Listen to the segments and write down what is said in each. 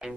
Show me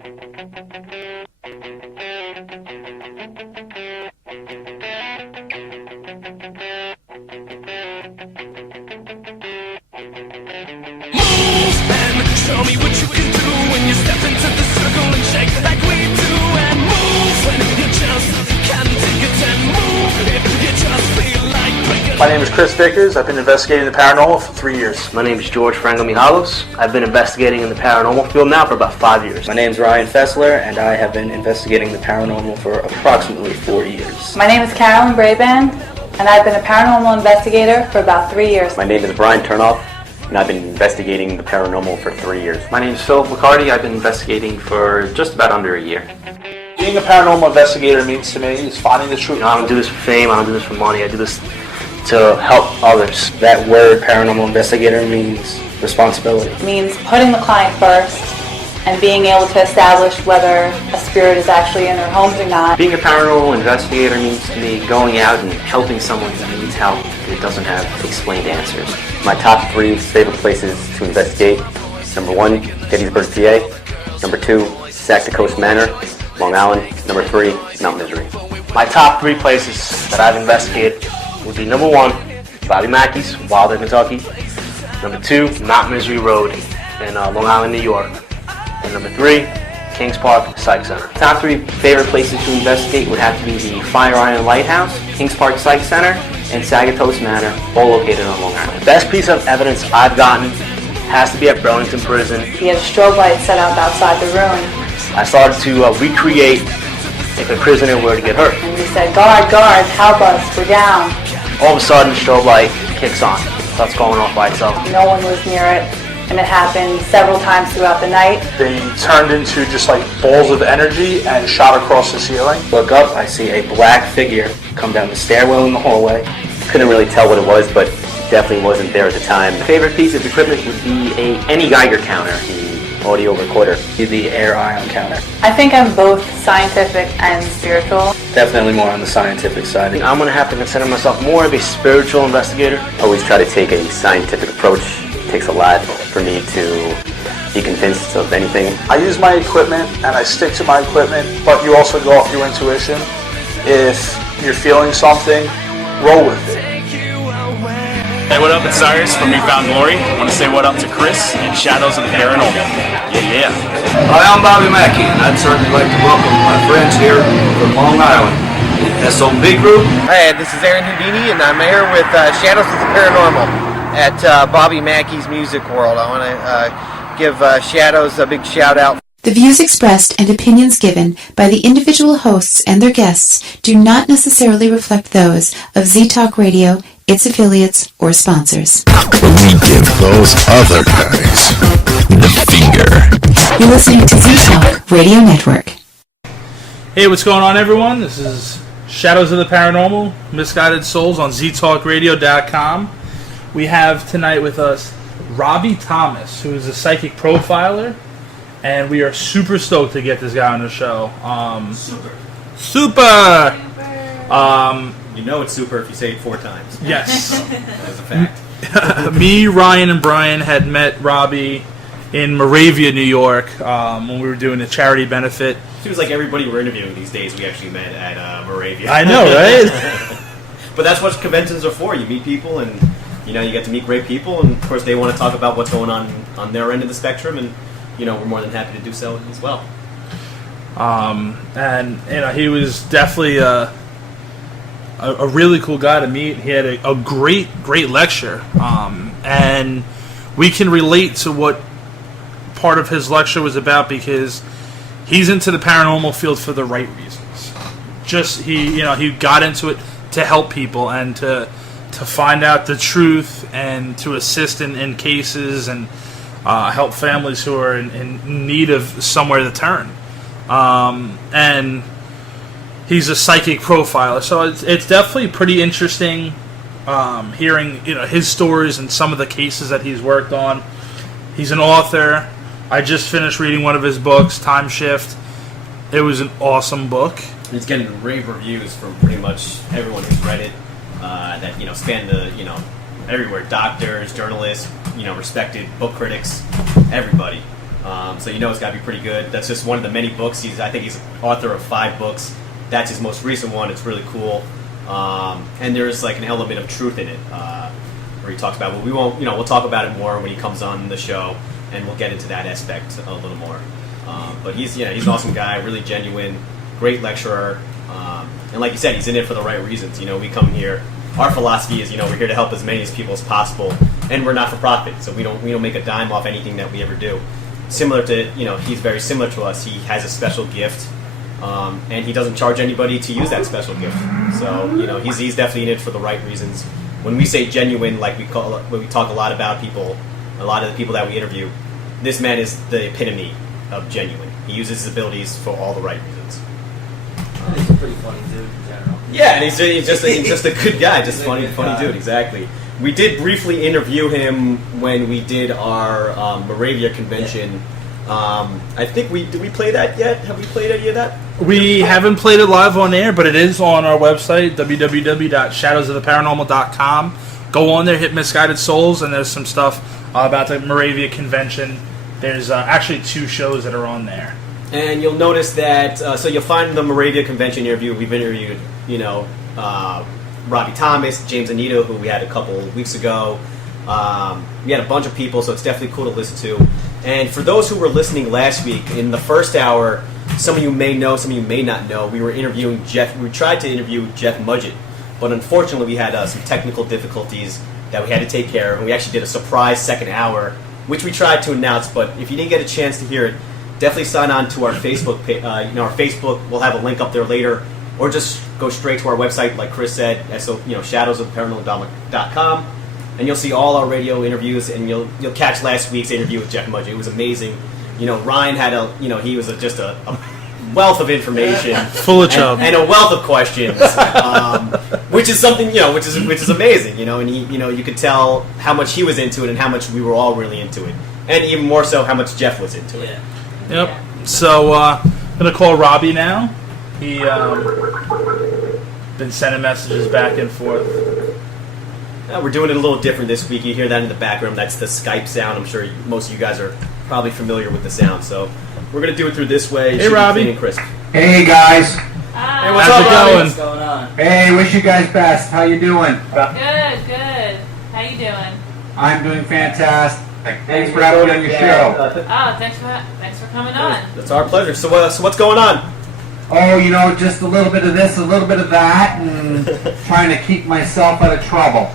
what you can do when you step into the circle and shake like we do, and move when you just can't take it, and move if you just feel like breaking. My name is Chris Vickers. I've been investigating the paranormal for 3 years. My name is George Franco Mihalos. I've been investigating in the paranormal field now for about 5 years. My name is Ryan Fessler, and I have been investigating the paranormal for approximately 4 years. My name is Carolyn Braband, and I've been a paranormal investigator for about 3 years. My name is Brian Turnoff, and I've been investigating the paranormal for 3 years. My name is Philip McCarty. I've been investigating for just about under a year. Being a paranormal investigator means to me is finding the truth. I don't do this for fame, I don't do this for money, I do this to help others. That word, paranormal investigator, means responsibility. It means putting the client first and being able to establish whether a spirit is actually in their homes or not. Being a paranormal investigator means to me going out and helping someone who needs help that doesn't have explained answers. My top 3 favorite places to investigate: number 1, Gettysburg, PA; number 2, Sac to Coast Manor, Long Island; number 3, Mount Misery. My top 3 places that I've investigated would be number 1, Bobby Mackey's, Wilder, Kentucky; number 2, Mount Misery Road in Long Island, New York; and number 3, Kings Park Psych Center. Top 3 favorite places to investigate would have to be the Fire Island Lighthouse, Kings Park Psych Center, and Sagatoast Manor, all located on Long Island. The best piece of evidence I've gotten has to be at Burlington Prison. He had a strobe light set up outside the room, I started to recreate if a prisoner were to get hurt. and he said, "Guard, guard, help us, we're down." All of a sudden, the strobe light kicks on, starts going off by itself. No one was near it, and it happened several times throughout the night. They turned into just like balls of energy and shot across the ceiling. Look up, I see a black figure come down the stairwell in the hallway. Couldn't really tell what it was, but definitely wasn't there at the time. My favorite piece of equipment would be any Geiger counter. The audio recorder. The air ion counter. I think I'm both scientific and spiritual. Definitely more on the scientific side. I'm going to have to consider myself more of a spiritual investigator. Always try to take a scientific approach. It takes a lot for me to be convinced of anything. I use my equipment and I stick to my equipment, but you also go off your intuition. If you're feeling something, roll with it. Hey, what up? It's Cyrus from Newfound Glory. I want to say what up to Chris and Shadows of the Paranormal. Yeah. Hi, I'm Bobby Mackey, and I'd certainly like to welcome my friends here from Long Island. SOB Group. Hi, this is Aaron Houdini, and I'm here with Shadows of the Paranormal at Bobby Mackey's Music World. I want to give Shadows a big shout out. The views expressed and opinions given by the individual hosts and their guests do not necessarily reflect those of Z-Talk Radio, its affiliates, or sponsors. But we give those other guys the finger. You're listening to Z-Talk Radio Network. Hey, what's going on, everyone? This is Shadows of the Paranormal, Misguided Souls on ZTalkRadio.com. We have tonight with us Robbie Thomas, who is a psychic profiler, and we are super stoked to get this guy on the show. Super! You know it's super if you say it 4 times. Yes. That's a fact. Me, Ryan, and Brian had met Robbie in Moravia, New York, when we were doing a charity benefit. Seems like everybody we're interviewing these days we actually met at Moravia. I know, right? But that's what conventions are for. You meet people, and you get to meet great people, and of course they want to talk about what's going on their end of the spectrum, and we're more than happy to do so as well. And he was definitely a really cool guy to meet. He had a great lecture, and we can relate to what part of his lecture was about because he's into the paranormal field for the right reasons. Just he got into it to help people and to find out the truth and to assist in cases and help families who are in need of somewhere to turn. And he's a psychic profiler, so it's definitely pretty interesting hearing his stories and some of the cases that he's worked on. He's an author. I just finished reading one of his books, Time Shift. It was an awesome book. He's getting rave reviews from pretty much everyone who's read it. That span the everywhere, doctors, journalists, respected book critics, everybody. So you know it's got to be pretty good. That's just one of the many books. I think he's author of 5 books. That's his most recent one. It's really cool. And there's like an element of truth in it where he talks about, well, we'll talk about it more when he comes on the show, and we'll get into that aspect a little more. But he's an awesome guy, really genuine, great lecturer. And like you said, he's in it for the right reasons. We come here. Our philosophy is, we're here to help as many people as possible, and we're not for profit, so we don't make a dime off anything that we ever do. Similar to, he's very similar to us. He has a special gift, and he doesn't charge anybody to use that special gift. So, he's definitely in it for the right reasons. When we say genuine, like when we talk a lot about people, a lot of the people that we interview, this man is the epitome of genuine. He uses his abilities for all the right reasons. He's a pretty funny dude in general. Yeah, and he's just a good guy, just funny dude, exactly. We did briefly interview him when we did our Moravia convention. I think did we play that yet? Have we played any of that? We haven't played it live on air, but it is on our website, www.shadowsoftheParanormal.com. Go on there, hit Misguided Souls, and there's some stuff about the Moravia convention. There's actually 2 shows that are on there. And you'll notice that, so you'll find the Moravia convention interview. We've interviewed, Robbie Thomas, James Anito, who we had a couple weeks ago. We had a bunch of people, so it's definitely cool to listen to. And for those who were listening last week, in the first hour, some of you may know, some of you may not know, we were interviewing Jeff. We tried to interview Jeff Mudgett, but unfortunately we had some technical difficulties that we had to take care of, and we actually did a surprise second hour, which we tried to announce. But if you didn't get a chance to hear it, definitely sign on to our Facebook page. Our Facebook, we'll have a link up there later, or just go straight to our website, like Chris said, shadowsoftheparanormal.com, and you'll see all our radio interviews, and you'll catch last week's interview with Jeff Mudgett. It was amazing. Ryan had he was just a wealth of information, full of chub, and a wealth of questions, which is something which is amazing. And he you could tell how much he was into it and how much we were all really into it, and even more so how much Jeff was into it. Yep. So I'm gonna call Robbie now. He been sending messages back and forth. We're doing it a little different this week. You hear that in the background. That's the Skype sound. I'm sure most of you guys are probably familiar with the sound. So we're going to do it through this way. Hey, Robbie. And Chris. Hey, guys. Hey, what's up, Robbie? What's going on? Hey, wish you guys best. How you doing? Good. How you doing? I'm doing fantastic. Thanks for having me on your show. Oh, thanks for coming on. That's our pleasure. So what's going on? Oh, just a little bit of this, a little bit of that, and trying to keep myself out of trouble.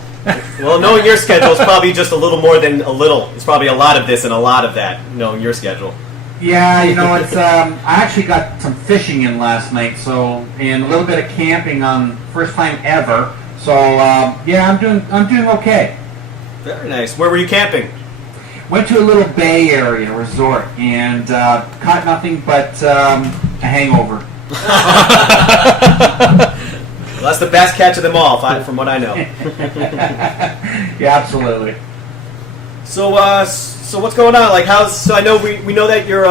Well, knowing your schedule is probably just a little more than a little. It's probably a lot of this and a lot of that, knowing your schedule. Yeah, it's. I actually got some fishing in last night, and a little bit of camping on first time ever. So yeah, I'm doing okay. Very nice. Where were you camping? Went to a little Bay Area resort and caught nothing but a hangover. Well, that's the best catch of them all, from what I know. Yeah, absolutely. So what's going on? So I know we know that you're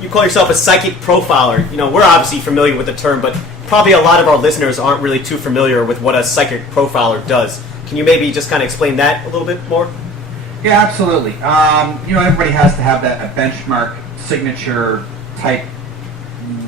you call yourself a psychic profiler. We're obviously familiar with the term, but probably a lot of our listeners aren't really too familiar with what a psychic profiler does. Can you maybe just kind of explain that a little bit more? Yeah, absolutely. Everybody has to have that benchmark signature type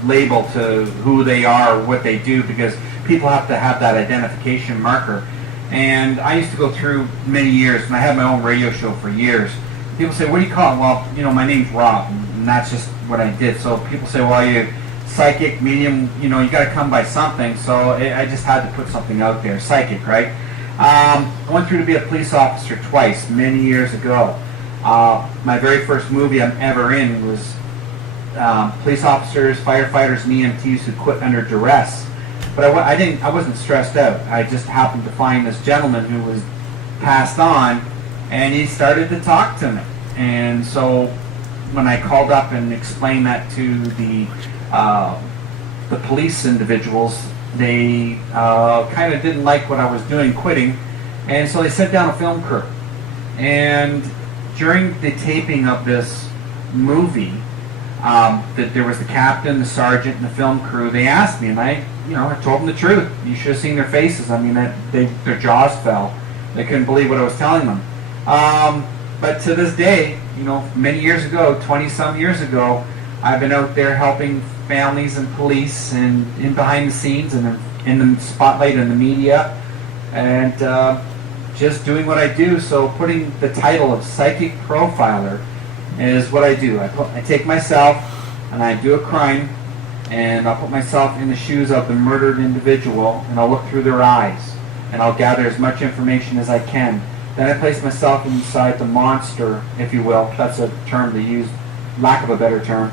label to who they are, what they do, because people have to have that identification marker. And I used to go through many years, and I had my own radio show for years. People say, what do you call it? Well, my name's Rob, and that's just what I did. So people say, well, you psychic, medium, you got to come by something. So I just had to put something out there, psychic, right? I went through to be a police officer twice, many years ago. My very first movie I'm ever in was police officers, firefighters, and EMTs who quit under duress. But I wasn't stressed out. I just happened to find this gentleman who was passed on, and he started to talk to me. And so when I called up and explained that to the police individuals, they kind of didn't like what I was doing, quitting, and so they sent down a film crew. And during the taping of this movie, that there was the captain, the sergeant, and the film crew. They asked me, and I told them the truth. You should have seen their faces. I mean, their jaws fell. They couldn't believe what I was telling them. But to this day, many years ago, 20-some years ago, I've been out there helping families and police and in behind the scenes and in the spotlight and the media, and just doing what I do. So putting the title of psychic profiler is what I do. I take myself and I do a crime, and I'll put myself in the shoes of the murdered individual, and I'll look through their eyes, and I'll gather as much information as I can. Then I place myself inside the monster, if you will. That's a term to use, lack of a better term.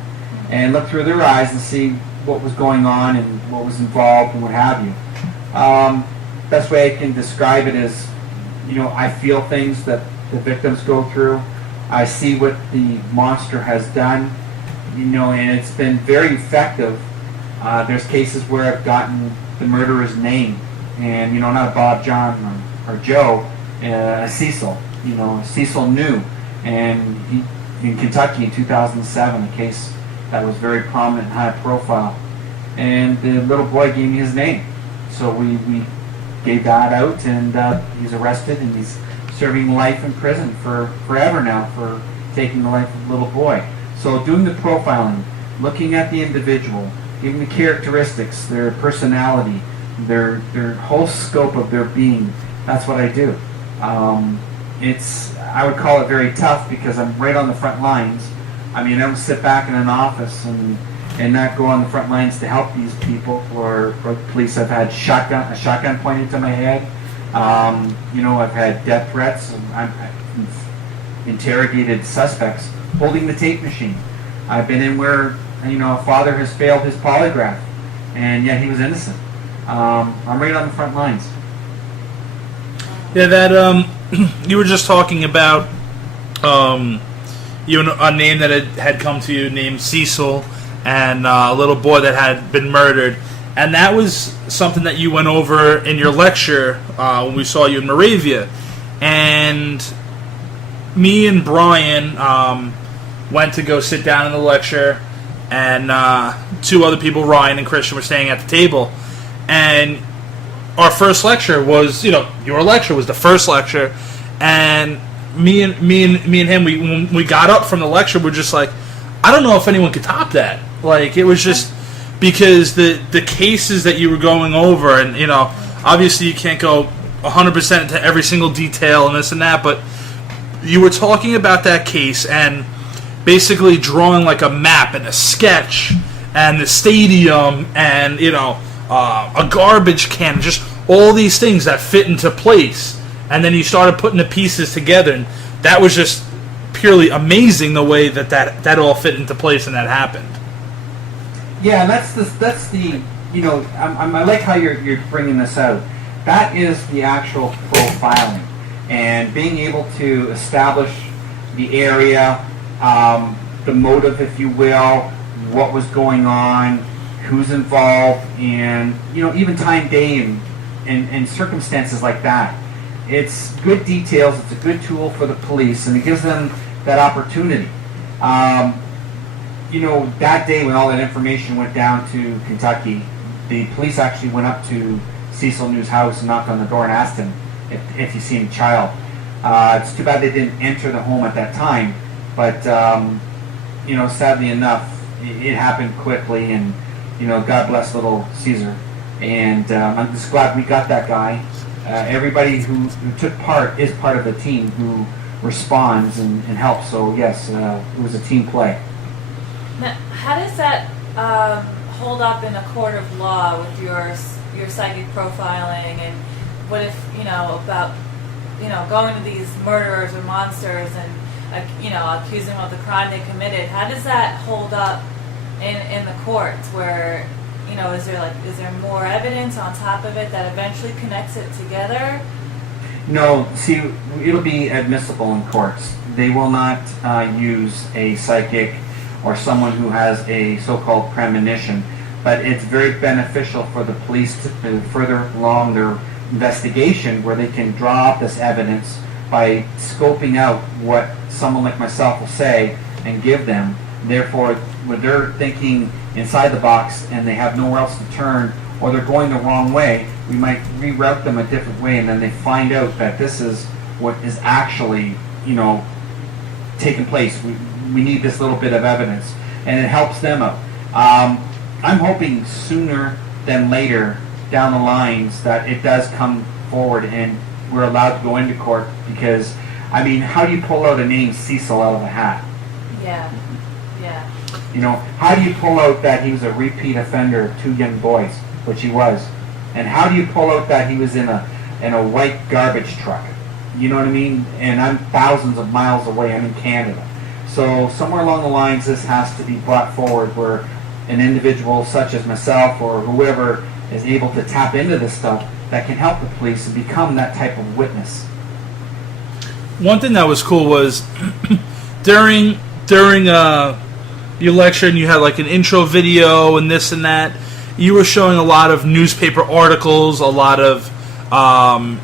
And look through their eyes and see what was going on and what was involved and what have you. Best way I can describe it is, I feel things that the victims go through. I see what the monster has done, and it's been very effective. There's cases where I've gotten the murderer's name, and, not Bob, John, or Joe, Cecil. Cecil knew, and he, in Kentucky in 2007, a case that was very prominent and high profile, and the little boy gave me his name, so we gave that out, and he's arrested, and he's serving life in prison for forever now for taking the life of a little boy. So doing the profiling, looking at the individual, giving the characteristics, their personality, their whole scope of their being, that's what I do. I would call it very tough because I'm right on the front lines. I don't sit back in an office and not go on the front lines to help these people or police. I've had a shotgun pointed to my head. I've had death threats. I've interrogated suspects holding the tape machine. I've been in where a father has failed his polygraph, and yet he was innocent. I'm right on the front lines. Yeah, that you were just talking about a name that had come to you named Cecil, and a little boy that had been murdered, and that was something that you went over in your lecture when we saw you in Moravia. And me and Brian went to go sit down in the lecture, and two other people, Ryan and Christian, were staying at the table, and our first lecture was, your lecture was the first lecture, and me and him, when we got up from the lecture, we're just like, I don't know if anyone could top that. Like, it was just because the cases that you were going over, and obviously you can't go 100% into every single detail and this and that, but you were talking about that case and basically drawing like a map and a sketch and the stadium and a garbage can, just all these things that fit into place, and then you started putting the pieces together, and that was just purely amazing the way that all fit into place and that happened. Yeah, and that's the I like how you're bringing this out. That is the actual profiling, and being able to establish the area, the motive, if you will, what was going on, who's involved, and even time, day, and circumstances like that. It's good details. It's a good tool for the police, and it gives them that opportunity. That day when all that information went down to Kentucky, the police actually went up to Cecil New's house and knocked on the door and asked him if he seen a child. It's too bad they didn't enter the home at that time, but sadly enough, it happened quickly, and God bless little Caesar. And I'm just glad we got that guy. Everybody who took part is part of the team who responds and helps. So yes, it was a team play. Now, how does that hold up in a court of law with your psychic profiling? And what if about going to these murderers or monsters and accusing them of the crime they committed? How does that hold up in the courts where? Is there more evidence on top of it that eventually connects it together? No, see, it'll be admissible in courts. They will not use a psychic or someone who has a so-called premonition, but it's very beneficial for the police to further along their investigation, where they can draw up this evidence by scoping out what someone like myself will say and give them. Therefore, when they're thinking inside the box and they have nowhere else to turn, or they're going the wrong way, we might reroute them a different way, and then they find out that this is what is actually, taken place. We need this little bit of evidence, and it helps them out. I'm hoping sooner than later down the lines that it does come forward and we're allowed to go into court, because, I mean, how do you pull out a name Cecil out of a hat? Yeah. You know, how do you pull out that he was a repeat offender of 2 young boys, which he was? And how do you pull out that he was in a white garbage truck? You know what I mean? And I'm thousands of miles away. I'm in Canada. So somewhere along the lines, this has to be brought forward where an individual such as myself or whoever is able to tap into this stuff that can help the police and become that type of witness. One thing that was cool was during the election, you had like an intro video and this and that. You were showing a lot of newspaper articles, a lot of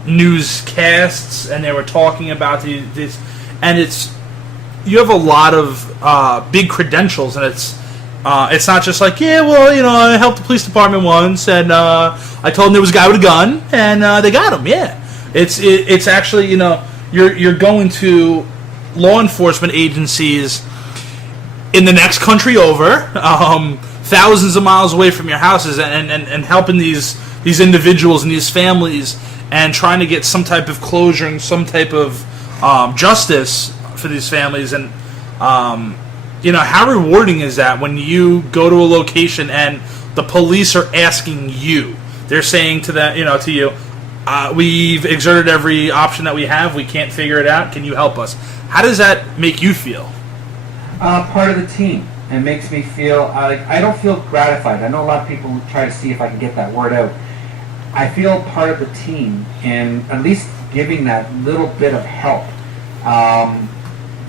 newscasts, and they were talking about this. And you have a lot of big credentials, and it's not just like, yeah, well, you know, I helped the police department once, and I told them there was a guy with a gun, and they got him. Yeah, it's actually, you know, you're going to law enforcement agencies in the next country over, thousands of miles away from your houses, and helping these individuals and these families, and trying to get some type of closure and some type of justice for these families. And you know, how rewarding is that when you go to a location and the police are asking you? They're saying to that, you know, to you, we've exerted every option that we have. We can't figure it out. Can you help us? How does that make you feel? Part of the team. It makes me feel, I don't feel gratified. I know a lot of people try to see if I can get that word out. I feel part of the team, and at least giving that little bit of help.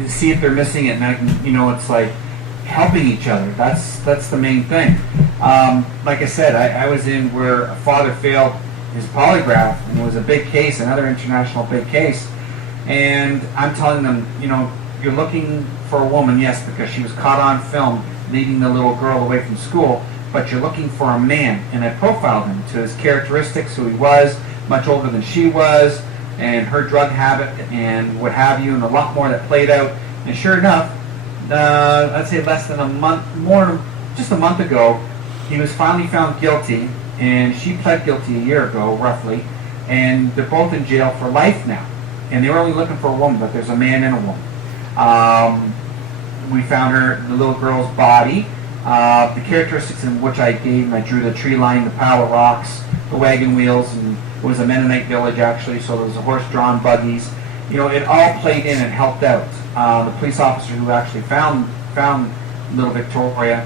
See if they're missing it, and I can, you know, it's like helping each other. That's the main thing. Like I said, I was in where a father failed his polygraph, and it was a big case, another international big case. And I'm telling them, you know, you're looking for a woman, yes, because she was caught on film leading the little girl away from school, but you're looking for a man. And I profiled him to his characteristics, who he was, much older than she was, and her drug habit and what have you, and a lot more that played out. And sure enough, I'd say less than a month, just a month ago, he was finally found guilty, and she pled guilty a year ago, roughly, and they're both in jail for life now. And they were only looking for a woman, but there's a man and a woman. We found the little girl's body. The characteristics in which I gave him, I drew the tree line, the pile of rocks, the wagon wheels, and it was a Mennonite village actually, so there was a horse-drawn buggies. You know, it all played in and helped out. The police officer who actually found little Victoria,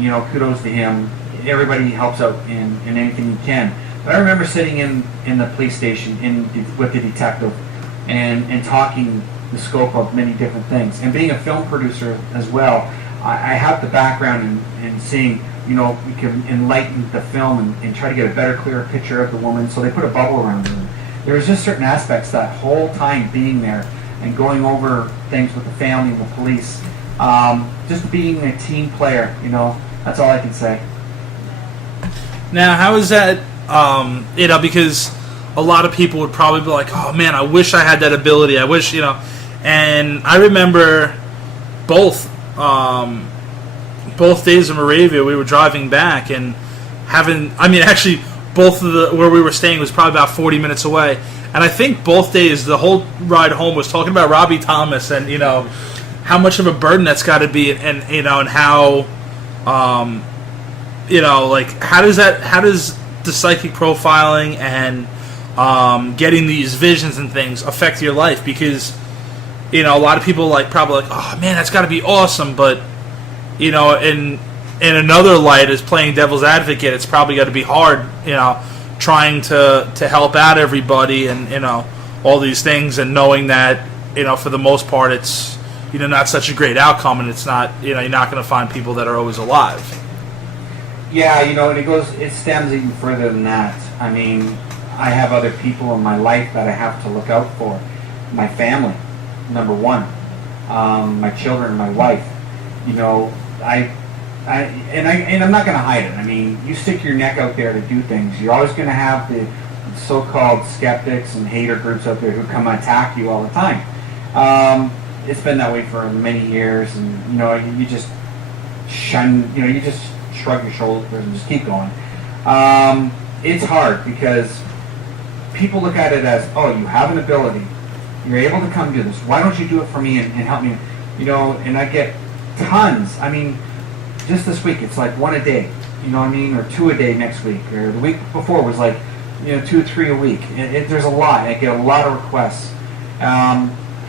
you know, kudos to him. Everybody helps out in anything he can. But I remember sitting in the police station with the detective and talking the scope of many different things. And being a film producer as well, I have the background in seeing, you know, we can enlighten the film and try to get a better, clearer picture of the woman. So they put a bubble around her. There was just certain aspects that whole time being there and going over things with the family and the police. Just being a team player, you know, that's all I can say. Now, how is that, you know, because a lot of people would probably be like, oh man, I wish I had that ability. I wish, you know. And I remember both days of Moravia, we were driving back and actually both of where we were staying was probably about 40 minutes away. And I think both days, the whole ride home was talking about Robbie Thomas and, you know, how much of a burden that's got to be, and you know, and how, you know, like how does the psychic profiling and getting these visions and things affect your life? Because, you know, a lot of people probably oh man, that's got to be awesome, but you know, in another light, as playing devil's advocate, it's probably got to be hard, you know, trying to help out everybody and, you know, all these things, and knowing that, you know, for the most part, it's, you know, not such a great outcome, and it's not, you know, you're not going to find people that are always alive. Yeah, you know, and it stems even further than that. I mean, I have other people in my life that I have to look out for. My family, number one. My children, my wife. You know, I'm not going to hide it. I mean, you stick your neck out there to do things, you're always going to have the so-called skeptics and hater groups out there who come and attack you all the time. it's been that way for many years, and you just shun, you just shrug your shoulders and just keep going. It's hard because people look at it as, oh, you have an ability, you're able to come do this. Why don't you do it for me and help me? And I get tons. I mean, just this week it's like 1 a day. Or 2 a day next week, or the week before was like 2 or 3 a week. There's a lot. I get a lot of requests.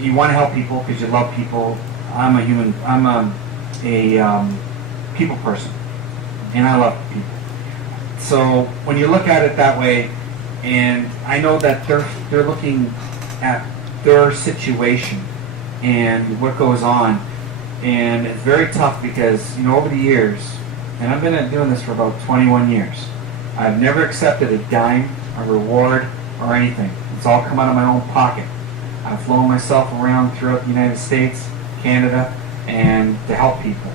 You want to help people because you love people. I'm a people person, and I love people. So when you look at it that way, and I know that they're looking at their situation and what goes on, and it's very tough because over the years, and I've been doing this for about 21 years, I've never accepted a dime, a reward, or anything. It's all come out of my own pocket. I've flown myself around throughout the United States, Canada, and to help people.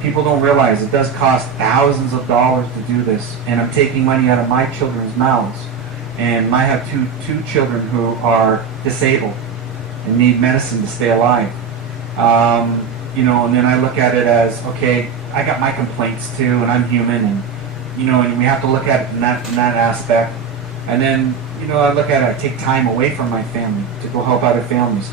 People don't realize it does cost thousands of dollars to do this, and I'm taking money out of my children's mouths. And I have two children who are disabled and need medicine to stay alive. And then I look at it as, okay, I got my complaints too, and I'm human, and and we have to look at it in that aspect. And then I look at it, I take time away from my family to go help other families.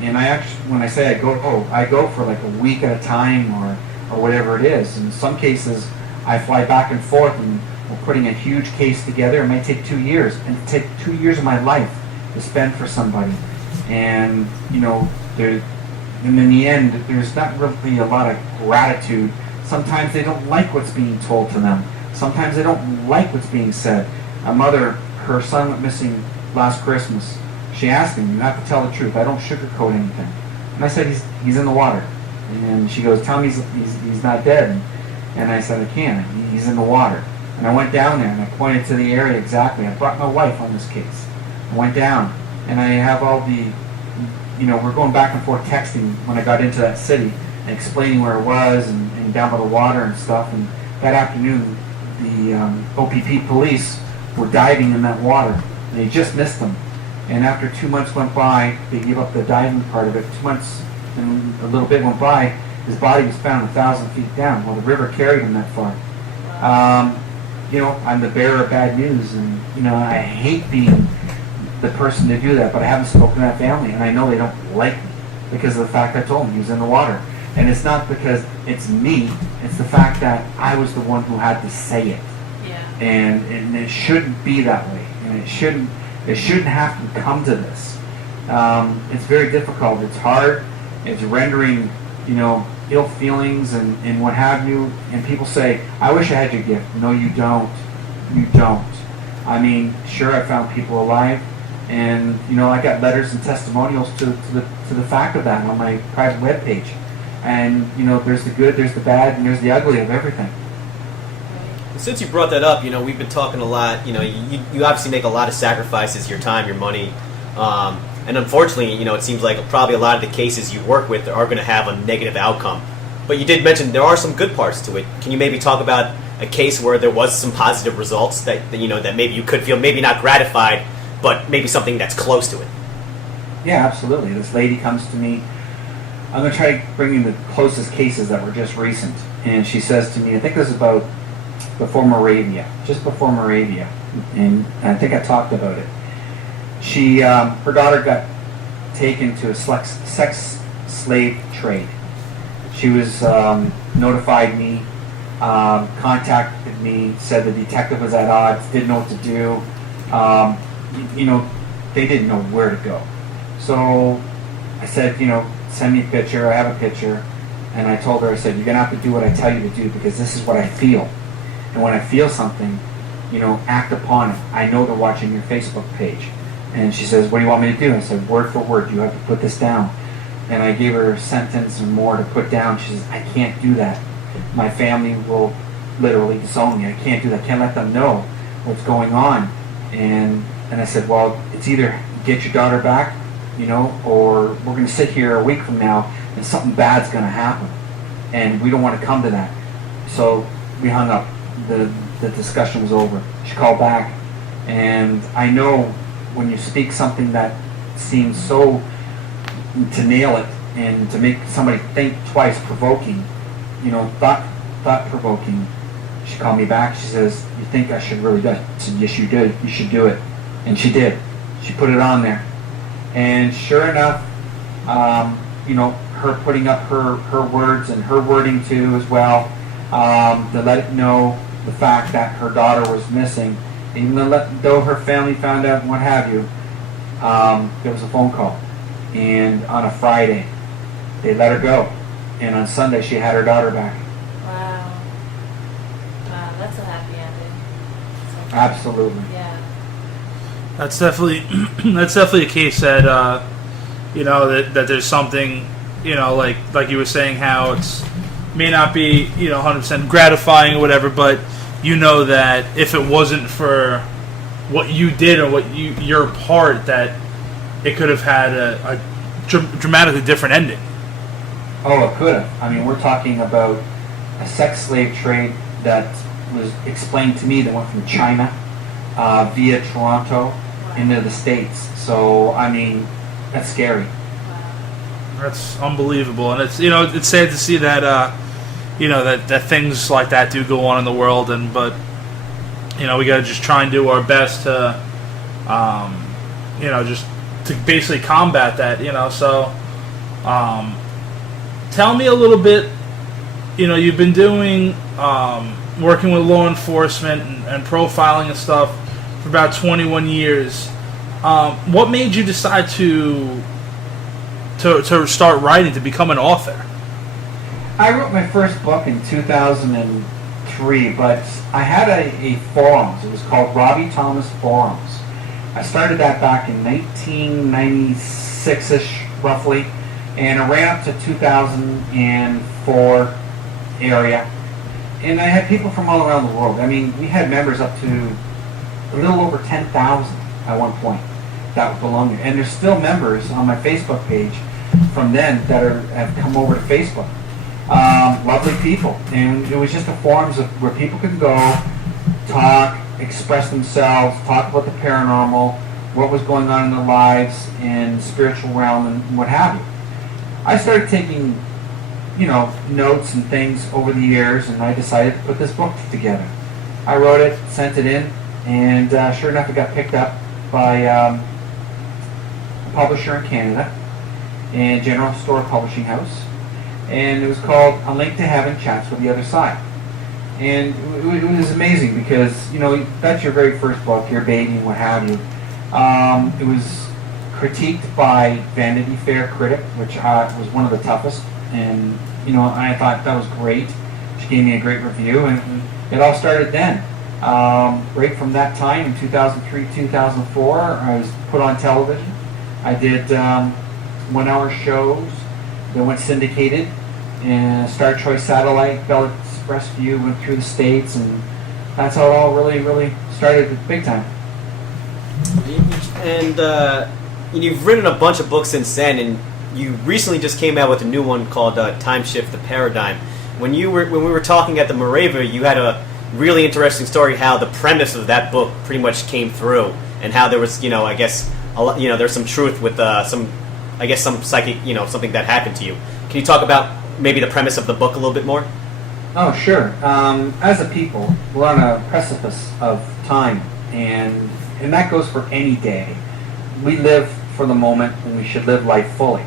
And I actually, when I say I go for like a week at a time or whatever it is. In some cases, I fly back and forth, and we're putting a huge case together. It might take 2 years, and it take 2 years of my life to spend for somebody. And and in the end, there's not really a lot of gratitude. Sometimes they don't like what's being told to them. Sometimes they don't like what's being said. A mother, her son went missing last Christmas. She asked him, you have to tell the truth. I don't sugarcoat anything. And I said, he's in the water. And she goes, tell me he's not dead. And I said, I can't. He's in the water. And I went down there and I pointed to the area exactly. I brought my wife on this case. I went down and I have all the, we're going back and forth texting when I got into that city and explaining where it was and down by the water and stuff. And that afternoon, the OPP police were diving in that water. And they just missed them. And after 2 months went by, they gave up the diving part of it. 2 months and a little bit went by, his body was found 1,000 feet down. Well, the river carried him that far. I'm the bearer of bad news, and I hate being the person to do that, but I haven't spoken to that family, and I know they don't like me because of the fact I told them he was in the water. And it's not because it's me, it's the fact that I was the one who had to say it. Yeah. And it shouldn't be that way, and it shouldn't have to come to this. It's very difficult, it's hard, it's rendering, ill feelings and what have you, and people say, I wish I had your gift. No, you don't. You don't. I mean, sure, I found people alive, and I got letters and testimonials to the fact of that on my private webpage. And there's the good, there's the bad, and there's the ugly of everything. Since you brought that up, we've been talking a lot. You obviously make a lot of sacrifices, your time, your money. And unfortunately, it seems like probably a lot of the cases you work with are going to have a negative outcome. But you did mention there are some good parts to it. Can you maybe talk about a case where there was some positive results that maybe you could feel maybe not gratified, but maybe something that's close to it? Yeah, absolutely. This lady comes to me. I'm going to try to bring you the closest cases that were just recent. And she says to me, I think this is about just before Moravia. And I think I talked about it. Her daughter got taken to a sex slave trade. She was notified me, contacted me, said the detective was at odds, didn't know what to do. They didn't know where to go. So I said, send me a picture. I have a picture. And I told her, I said, you're going to have to do what I tell you to do because this is what I feel. And when I feel something, act upon it. I know they're watching your Facebook page. And she says, what do you want me to do? I said, word for word, you have to put this down. And I gave her a sentence or more to put down. She says, I can't do that. My family will literally disown me. I can't do that. I can't let them know what's going on. And I said, well, it's either get your daughter back, or we're going to sit here a week from now and something bad's going to happen. And we don't want to come to that. So we hung up. The discussion was over. She called back. And I know when you speak something that seems so to nail it, and to make somebody think twice, provoking, thought provoking. She called me back. She says, "You think I should really do it?" I said, "Yes, you do. You should do it." And she did. She put it on there, and sure enough, her putting up her words and her wording too as well, to let it know the fact that her daughter was missing. Even though her family found out and what have you, there was a phone call, and on a Friday, they let her go, and on Sunday she had her daughter back. Wow, that's a happy ending. Absolutely. Yeah. That's definitely a case that that there's something, like you were saying, how it's may not be 100% gratifying or whatever, but that if it wasn't for what you did or your part, that it could have had a dramatically different ending. Oh, it could have. I mean, we're talking about a sex slave trade that was explained to me that went from China via Toronto into the States. So, I mean, that's scary. That's unbelievable, and it's it's sad to see that that things like that do go on in the world, but we gotta just try and do our best to just to basically combat that. So tell me a little bit. You've been doing working with law enforcement and profiling and stuff for about 21 years. What made you decide to start writing, to become an author? I wrote my first book in 2003, but I had a forums. It was called Robbie Thomas Forums. I started that back in 1996-ish, roughly, and it ran up to 2004 area. And I had people from all around the world. I mean, we had members up to a little over 10,000 at one point that belong there. And there's still members on my Facebook page from then that have come over to Facebook. Lovely people, and it was just a forums where people could go, talk, express themselves, talk about the paranormal, what was going on in their lives, and spiritual realm, and what have you. I started taking, notes and things over the years, and I decided to put this book together. I wrote it, sent it in, and sure enough, it got picked up by a publisher in Canada, and General Store Publishing House. And it was called A Link to Heaven Chats with the Other Side. And it was amazing because, that's your very first book, your baby, and what have you. It was critiqued by Vanity Fair critic, which was one of the toughest. And, I thought that was great. She gave me a great review, and it all started then. Right from that time, in 2003, 2004, I was put on television. I did 1-hour shows that went syndicated, and Star Choice Satellite, Bell Express View went through the States, and that's how it all really, really started big time. And you've written a bunch of books since then, and you recently just came out with a new one called Time Shift: The Paradigm. When we were talking at the Morava, you had a really interesting story how the premise of that book pretty much came through, and how there was, I guess, there's some truth with some psychic, something that happened to you. Can you talk about maybe the premise of the book a little bit more? Oh, sure. As a people, we're on a precipice of time, and that goes for any day. We live for the moment, and we should live life fully.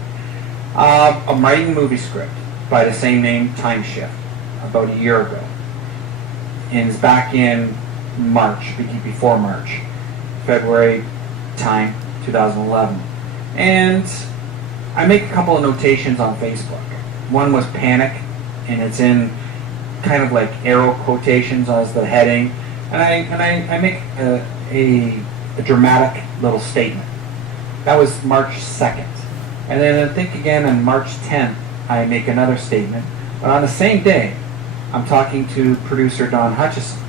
I'm writing a movie script by the same name, Time Shift, about a year ago. And it's back in March, before March, February time, 2011. And I make a couple of notations on Facebook. One was panic, and it's in kind of like arrow quotations as the heading. And I make a dramatic little statement. That was March 2nd. And then I think again on March 10th, I make another statement. But on the same day, I'm talking to producer Don Hutchison.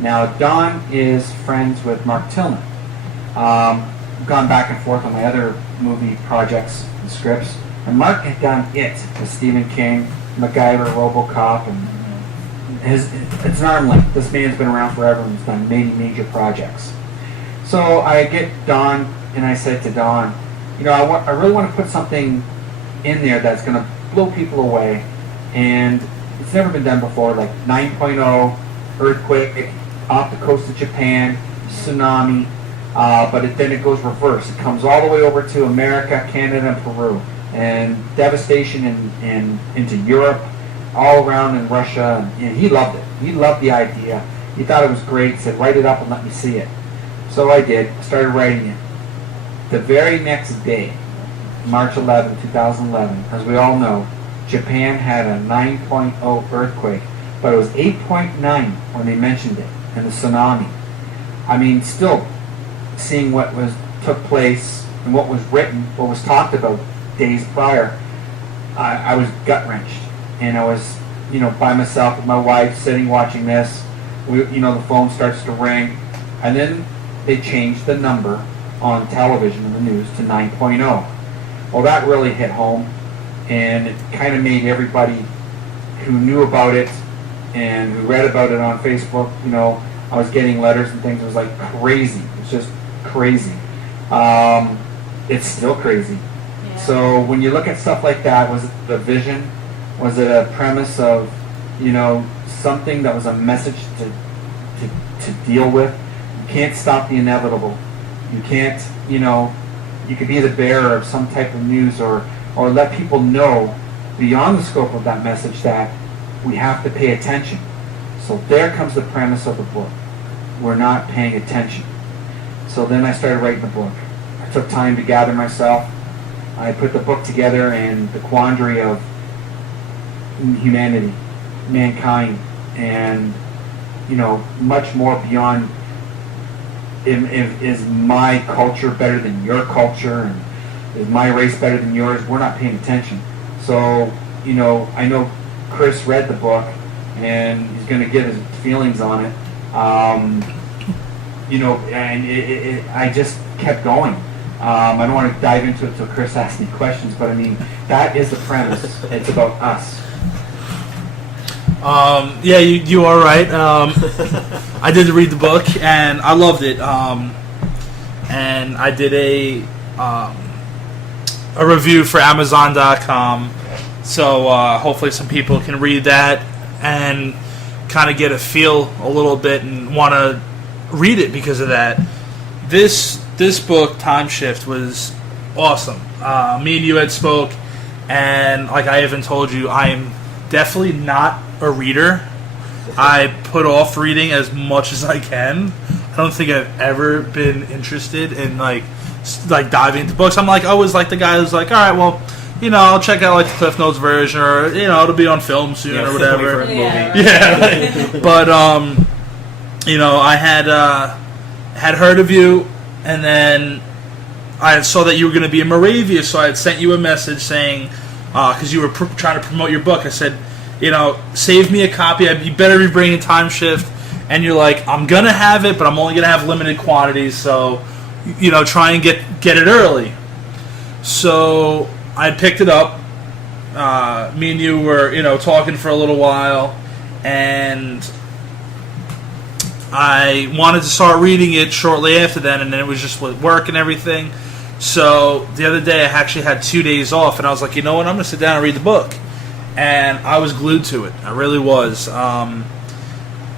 Now, Don is friends with Mark Tillman. Gone back and forth on my other movie projects and scripts. And Mark had done It with Stephen King, MacGyver, RoboCop, and it's an arm length. This man's been around forever and has done many major projects. So I get Don, and I said to Don, I really want to put something in there that's going to blow people away, and it's never been done before. Like 9.0 earthquake off the coast of Japan, tsunami, but then it goes reverse. It comes all the way over to America, Canada, and Peru, and devastation into Europe, all around in Russia, and he loved it. He loved the idea. He thought it was great. He said, write it up and let me see it. So I did. Started writing it. The very next day, March 11, 2011, as we all know, Japan had a 9.0 earthquake, but it was 8.9 when they mentioned it, and the tsunami. I mean, still seeing what took place and what was written, what was talked about days prior, I was gut-wrenched. And I was, by myself with my wife, sitting watching this. The phone starts to ring, and then they changed the number on television and the news to 9.0. Well, that really hit home, and it kind of made everybody who knew about it and who read about it on Facebook, I was getting letters and things. It was like crazy. It's just crazy. It's still crazy. Yeah. So when you look at stuff like that, was it the vision? Was it a premise of, something that was a message to deal with? You can't stop the inevitable. You can't, you could be the bearer of some type of news or let people know beyond the scope of that message that we have to pay attention. So there comes the premise of the book. We're not paying attention. So then I started writing the book. I took time to gather myself. I put the book together and the quandary of humanity, mankind, and much more beyond. Is my culture better than your culture, and is my race better than yours? We're not paying attention. So I know Chris read the book and he's going to get his feelings on it. And I just kept going. I don't want to dive into it until Chris asks me questions, but I mean, that is the premise. It's about us. Yeah, you are right. I did read the book and I loved it. And I did a review for Amazon.com. So hopefully some people can read that and kind of get a feel a little bit and want to read it because of that. This book, Time Shift, was awesome. Me and you had spoke, and like I even told you, I am definitely not a reader. I put off reading as much as I can. I don't think I've ever been interested in like diving into books. I'm always the guy who's like, all right, well, I'll check out the Cliff Notes version, or it'll be on film soon or whatever. But I had heard of you, and then I saw that you were going to be in Moravia, so I had sent you a message saying, because you were trying to promote your book, I said, save me a copy. You better be bringing Time Shift. And you're like, I'm going to have it, but I'm only going to have limited quantities, so, try and get it early. So I picked it up. Me and you were, talking for a little while, and I wanted to start reading it shortly after then, and then it was just with work and everything. So the other day I actually had 2 days off, and I was like, you know what, I'm going to sit down and read the book. And I was glued to it. I really was.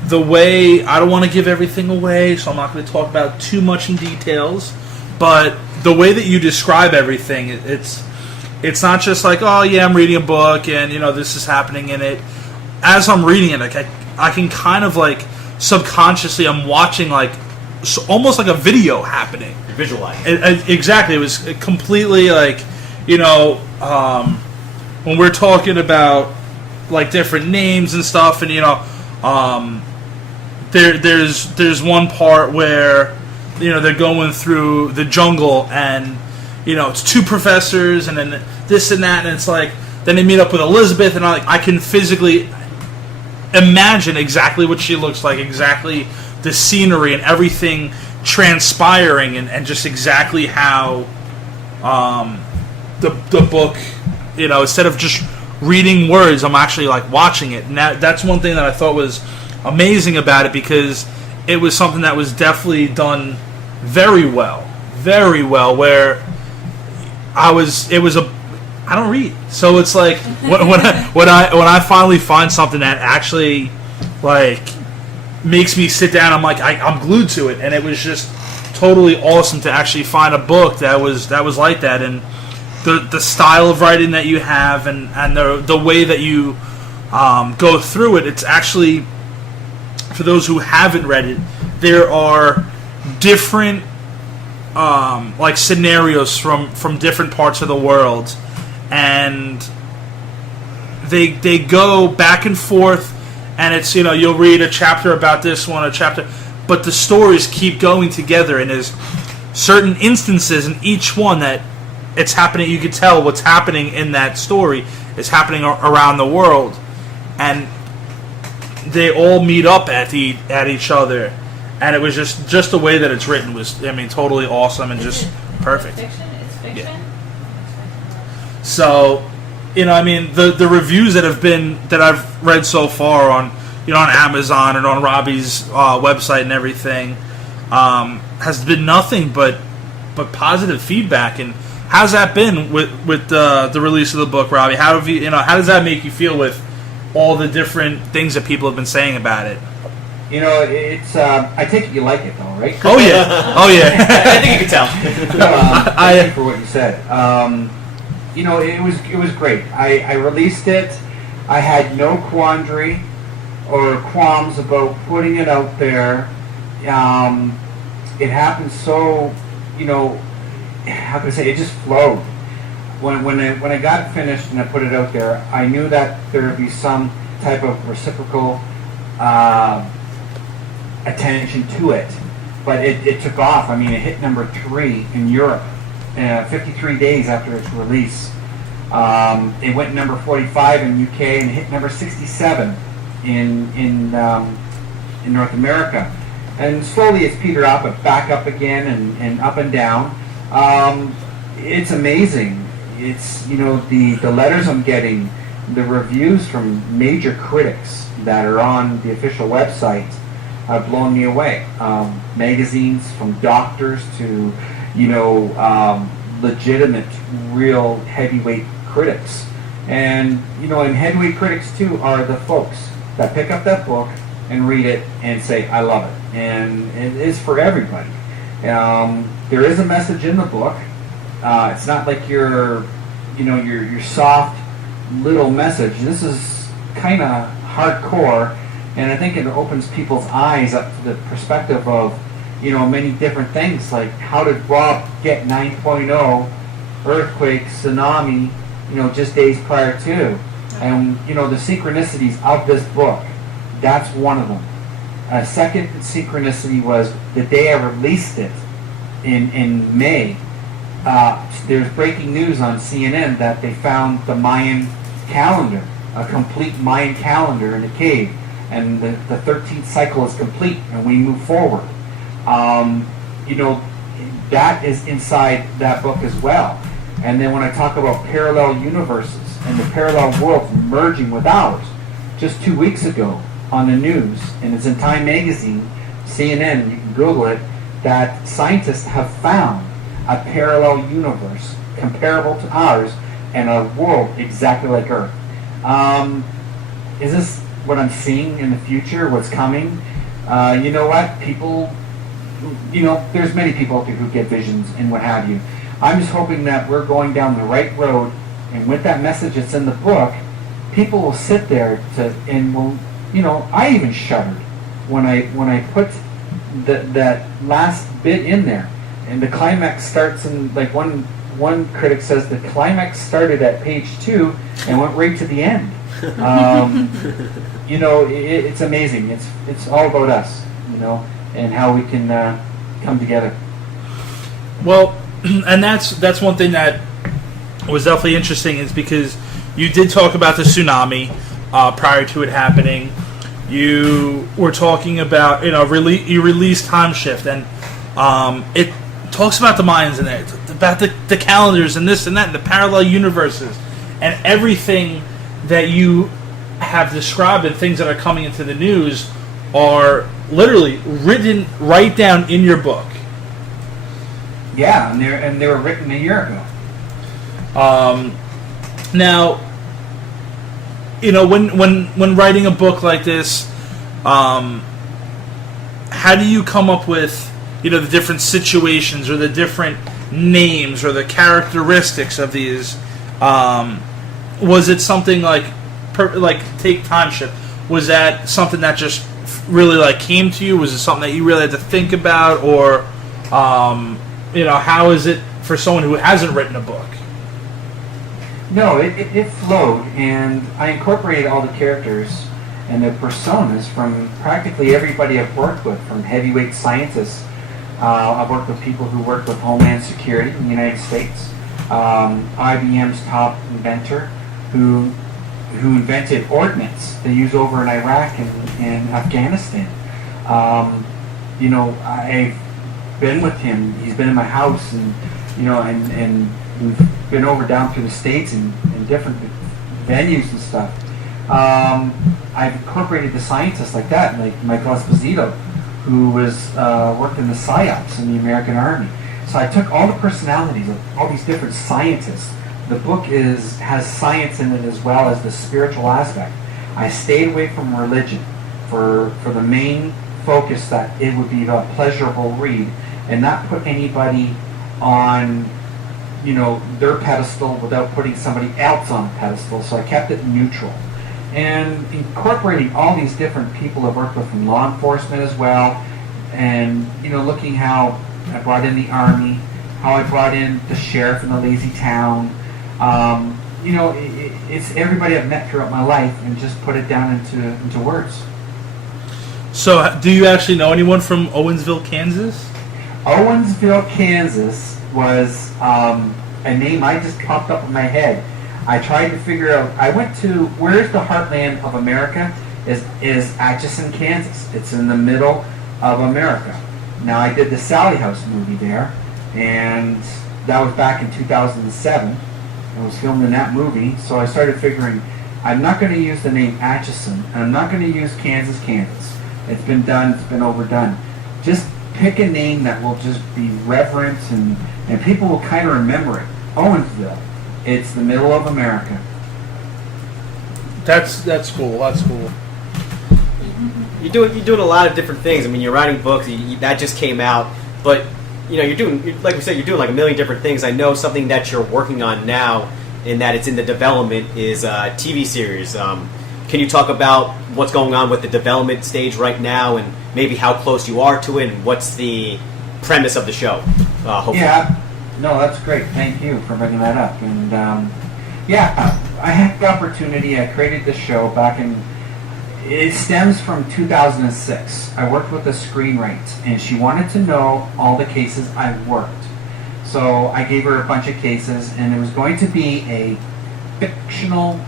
The way, I don't want to give everything away, so I'm not going to talk about too much in details, but the way that you describe everything, it's not just like, oh yeah, I'm reading a book and this is happening in it. As I'm reading it, I can kind of subconsciously, I'm watching almost like a video happening. You're visualizing. Exactly. It was completely when we're talking about different names and stuff, and there's one part where they're going through the jungle, and it's two professors, and then this and that, and it's then they meet up with Elizabeth, and I can physically imagine exactly what she looks like, exactly the scenery and everything transpiring, and just exactly how the book, instead of just reading words, I'm actually watching it. And that's one thing that I thought was amazing about it, because it was something that was definitely done very well, where I I don't read. So it's like when I finally find something that actually like makes me sit down, I'm like I'm glued to it, and it was just totally awesome to actually find a book that was like that, and the style of writing that you have, and the way that you go through it. It's actually, for those who haven't read it, there are different like scenarios from different parts of the world, and they go back and forth, and it's, you know, you'll read a chapter about this one, a chapter, but the stories keep going together, and there's certain instances in each one that it's happening. You can tell what's happening in that story is happening around the world, and they all meet up at each other, and it was just the way that it's written was, I mean, totally awesome and just perfect. Fiction? It's fiction? Yeah. So, you know, I mean, the reviews that I've read so far on, you know, on Amazon and on Robbie's website and everything, has been nothing but positive feedback. And how's that been with the release of the book, Robbie? How have you know, how does that make you feel with all the different things that people have been saying about it? You know, it's. I take it you like it, though, right? Oh yeah, oh yeah. I think you can tell. Thank you for what you said. You know, it was great. I released it. I had no quandary or qualms about putting it out there. It happened so, you know, how can I say? It just flowed. When I got finished and I put it out there, I knew that there would be some type of reciprocal attention to it, but it took off. I mean, it hit number 3 in Europe, 53 days after its release. It went number 45 in UK and hit number 67 in North America. And slowly it's petered out, but back up again and up and down. It's amazing. It's, you know, the letters I'm getting, the reviews from major critics that are on the official website have blown me away. Magazines from doctors to, you know, legitimate, real heavyweight critics. And, you know, and heavyweight critics too are the folks that pick up that book and read it and say, I love it. And it is for everybody. There is a message in the book. It's not like your soft little message. This is kind of hardcore, and I think it opens people's eyes up to the perspective of, you know, many different things, like how did Rob get 9.0 earthquake, tsunami, you know, just days prior to, and, you know, the synchronicities of this book. That's one of them. A second synchronicity was the day I released it in May. There's breaking news on CNN that they found the Mayan calendar, a complete Mayan calendar in a cave, and the 13th cycle is complete, and we move forward. You know, that is inside that book as well. And then when I talk about parallel universes and the parallel worlds merging with ours, just 2 weeks ago on the news, and it's in Time Magazine, CNN, you can Google it, that scientists have found a parallel universe comparable to ours and a world exactly like Earth. Is this what I'm seeing in the future, what's coming? You know what? People, you know, there's many people out there who get visions and what have you. I'm just hoping that we're going down the right road, and with that message that's in the book, people will sit there and will, you know, I even shuddered when I put that last bit in there, and the climax starts in, like, one critic says the climax started at page 2 and went right to the end. You know, it's amazing. It's all about us, you know, and how we can come together. Well, and that's one thing that was definitely interesting, is because you did talk about the tsunami prior to it happening. You were talking about, you know, you released Time Shift, and it talks about the Mayans in there, about the calendars and this and that, and the parallel universes, and everything that you have described and things that are coming into the news are literally written right down in your book. Yeah, and they were written a year ago. Now, when writing a book like this, how do you come up with the different situations or the different names or the characteristics of these? Was it something like Take Time Ship? Was that something that just really came to you? Was it something that you really had to think about, or how is it for someone who hasn't written a book? No, it flowed, and I incorporated all the characters and the personas from practically everybody I've worked with, from heavyweight scientists. I've worked with people who worked with Homeland Security in the United States, IBM's top inventor, who invented ordnance they use over in Iraq and Afghanistan. I've been with him. He's been in my house, and we've been down through the States and different venues and stuff. I've incorporated the scientists like that, like Michael Esposito, who was worked in the PSYOPs in the American Army. So I took all the personalities of all these different scientists. The book has science in it as well as the spiritual aspect. I stayed away from religion for the main focus that it would be a pleasurable read and not put anybody on their pedestal without putting somebody else on a pedestal. So I kept it neutral. And incorporating all these different people I've worked with from law enforcement as well, and looking how I brought in the Army, how I brought in the sheriff in the lazy town. It's everybody I've met throughout my life, and just put it down into words. So, do you actually know anyone from Owensville, Kansas? Owensville, Kansas was a name I just popped up in my head. I tried to figure out. I went to where's the heartland of America? Is Atchison, Kansas. It's in the middle of America. Now, I did the Sally House movie there, and that was back in 2007. I was filming that movie, so I started figuring, I'm not going to use the name Atchison, and I'm not going to use Kansas. It's been done, it's been overdone. Just pick a name that will just be reverent, and people will kind of remember it. Owensville. It's the middle of America. That's cool. That's cool. You're doing a lot of different things. I mean, you're writing books. That just came out, but you're doing, like we said, you're doing like a million different things. I know something that you're working on now, and that it's in the development, is a TV series. Can you talk about what's going on with the development stage right now, and maybe how close you are to it, and what's the premise of the show? Hopefully. Yeah, no, that's great. Thank you for bringing that up. And I had the opportunity. I created this show back in. It stems from 2006. I worked with a screenwriter, and she wanted to know all the cases I worked. So I gave her a bunch of cases, and it was going to be a fictional